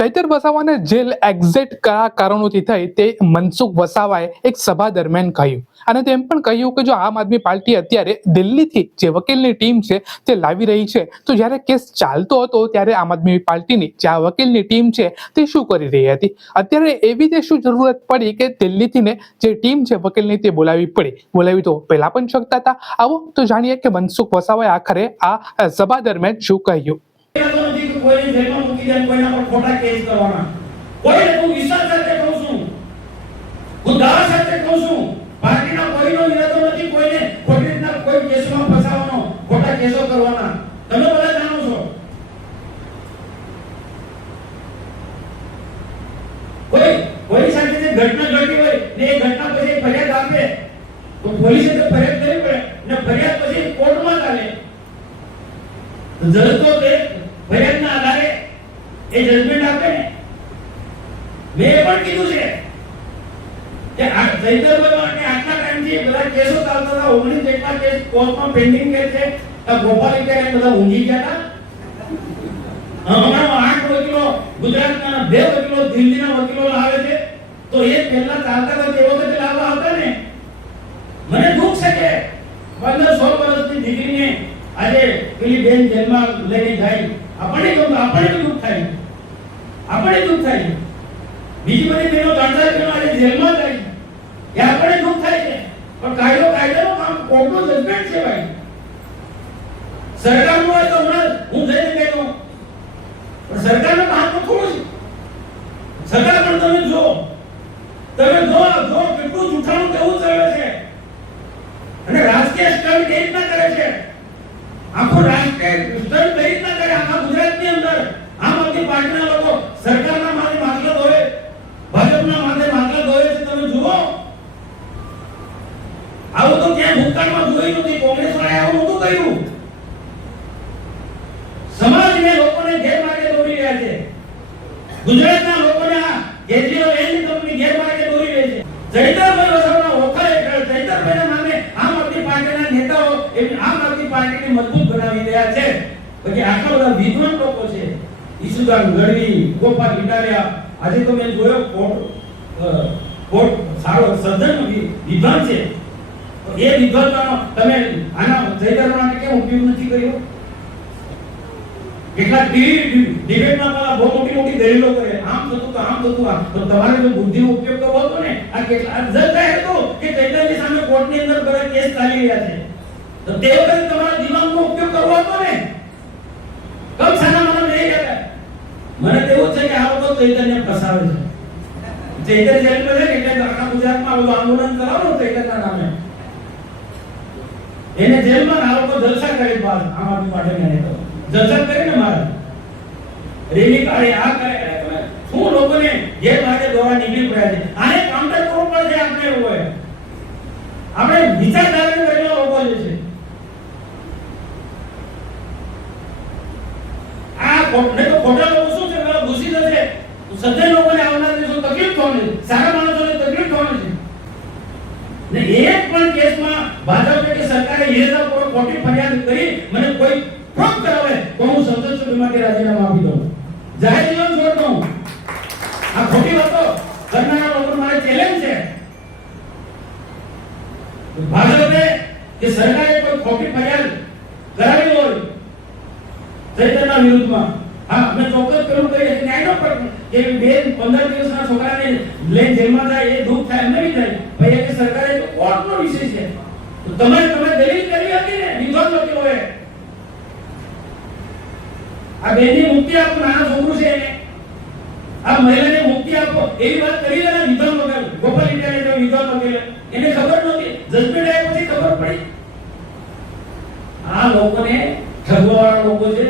ચૈતર વસાવાને jail exit કયા કારણોથી થઈ તે મનસુખ વસાવાએ એક સભા દરમિયાન કહ્યું અને તેમ પણ કહ્યું કે જો આમ આદમી પાર્ટી અત્યારે દિલ્હીથી જે વકીલની ટીમ છે તે લાવી રહી છે તો જ્યારે કેસ ચાલતો હતો ત્યારે આમ આદમી પાર્ટીની જે આ વકીલની ટીમ છે તે શું કરી રહી હતી, અત્યારે એવી તે શું જરૂરત પડી કે દિલ્હીથી ને જે ટીમ છે વકીલની તે બોલાવી તો પહેલા પણ શકતા હતા। આવો તો જાણીએ કે મનસુખ વસાવાએ આખરે આ સભા દરમિયાન શું કહ્યું। કોઈ જેલમાં મૂકી દે કોઈના પર ખોટા કેસ કરવાના કોઈને હું વિશ્વાસ સાથે કહું છું, હું દાવા સાથે કહું છું, પાર્ટીના કોઈનો ઈરાદો નથી કોઈને ખોટી રીતના કોઈ કેસમાં ફસાવવાનો, ખોટા કેસો કરવાના, તમે બધા જાણો છો। કોઈ સાથે જે ઘટના ઘટી હોય ને એ ઘટના પછી ફરિયાદ આપે તો પોલીસે તો ફરિયાદ કરવી પડે ને ફરિયાદ પછી કોર્ટમાં ચાલે જજ તો તે ફરિયાદના આધારે એ જજમેન્ટ આપે ને। મેં પણ કીધું છે કે આ ચૈતરભાઈ માટે આટલા ટાઈમથી બધા કેસો ચાલતા હતા, 19 જેટલા કેસ કોર્ટમાં પેન્ડિંગ કે છે, આ ગોપાલ ઇટાલિયન બધા ઊંઘી ગયા હતા। હમણાં 8 વકીલો ગુજરાતના 2 વકીલો દિલ્હીના વકીલો લાવે છે તો એ પહેલા ચાલતા હતા તે વખતે લાવવા આવતા ને। મને દુઃખ છે કે 15-16 વર્ષની દીકરીને આજે પેલી બેન જેલમાં લઈને જાય, આપણે દુઃખ થાય, બીજી બધી બહેનો 3-4 બહેનો આજે જેલમાં જાય એ આપણે દુઃખ થાય છે, પણ કાયદાનું કામ કોર્ટનો જજમેન્ટ છે ભાઈ। સરકારનું હોય તો હમણાં હું જઈને કહેતો પણ સરકારનું કામ તો થોડું છે। સરકાર પણ તમે જો કેટલું જૂઠાણું કેવું ચાલે છે અને રાજકીય સ્ટન્ટ કેવી રીતના કરે છે, આખો રાજકીય સ્ટન્ટ કેવી રીતના કરે આખા ગુજરાતની અંદર આમ આદમી પાર્ટીના લોકો સરકારના માથે માટલા ધોવે, ભાજપના માથે માટલા ધોવે છે, તમે જુઓ। આવું તો ક્યાં ભૂતકાળમાં જોઈ નથી, કોંગ્રેસ વાળાએ આવું નહોતું કર્યું। સમાજને લોકોને ગેરમાર્ગે દોરી રહ્યા છે, ગુજરાતના લોકોને આ કેજરીવાલ એની કંપની ગેરમાર્ગે દોરી રહી છે। ચૈતરભાઈ વસાવાના ઓખા હેઠળ ચૈતરભાઈના નામે આમ આદમી પાર્ટીના નેતાઓ આમ આદમી પાર્ટીને મજબૂત બનાવી રહ્યા છે। પછી આટલા બધા વિદ્વાન લોકો છે, ઈસુદાન ગઢવી, ગોપાલ ઇટાલિયા, આજે તો મેં જોયો કોર્ટ સારો સજ્જન વિદ્વાન છે, તો એ વિદ્વાનનો તમે આના ચૈતર માટે કેમ ઉપયોગ નથી કર્યો? કેટલા ડિબેટમાં પેલા બહુ મોટી દલીલો કરે, આમ થતું તો તમારે જો બુદ્ધિનો ઉપયોગ કરવો હતો ને, આ કેટલા જજ કહે તો કે ચૈતરની સામે કોર્ટની અંદર બધા કેસ ચાલી રહ્યા છે તો તે વખતે તમારા દિમાગનો ઉપયોગ કરવો હતો ને, કમ સાના મને નહીં ગયા। મને તેવું છે કે આ લોકો ચૈતન્ય ફસાવે છે। ચૈતન્ય જેલમાં છે એટલે આખા ગુજરાતમાં બધું આંદોલન કરાવો ચૈતન્યના નામે, એને જેલમાં આ લોકો જલસા કરી બાદ આમ આદમી પાર્ટીના નેતાઓ જલસા કરીને મારે રેલી કાઢે, આ કરે, શું લોકોને ગેરમાર્ગે દોરા નીકળી પડ્યા છે। આને કાઉન્ટર કરવું પડે આપણે હોય, આપણે વિચારધારાને કરેલા લોકો જે છે આ કોટને તો ખોટા લોકો શું છે પેલા ઘૂસી જશે, સજ્જન લોકોને આવનાર દેશો તકલીફ થવાની છે, સારા માણસોને તકલીફ થવાની છે ને। એક પણ કેસમાં ભાજપ કે સરકારે ઈરાદાપૂર્વક ખોટી ફરિયાદ કરી મને કોઈ પ્રૂફ કરાવે તો હું સંસદ સભ્યમાંથી રાજીનામું આપી દઉં, જાહેર જીવન છોડ દઉં। આ ખોટી વાતો કરનારા લોકો મારે ચેલેન્જ છે। ભાજપે કે સરકારે કોઈ ખોટી ફરિયાદ કરાવી હોય ચૈતન્યના વિરુદ્ધમાં, હા મેં ચોક્કસ પેલું કહી ન્યાયનો પ્રશ્ન કે 15 દિવસના છોકરાને લઈને જેલમાં જાય એ દુઃખ થાય, એમને બી થાય ભાઈ કે સરકારે તો કોર્ટનો વિષય છે તો તમે દલીલ કરી હતી ને વિદ્વાન વકીલોએ, આ બેનની મુક્તિ આપો, નાના છોકરું છે એને, આ મહિલાને મુક્તિ આપો એવી વાત કરી ને વિદ્વાન વકીલ ગોપાલ ઇટાલિયન વિદ્વાન વકીલ, એને ખબર નહોતી, જજમેન્ટ આવ્યા પછી ખબર પડી। આ લોકોને ઠગવાવાળા લોકો છે,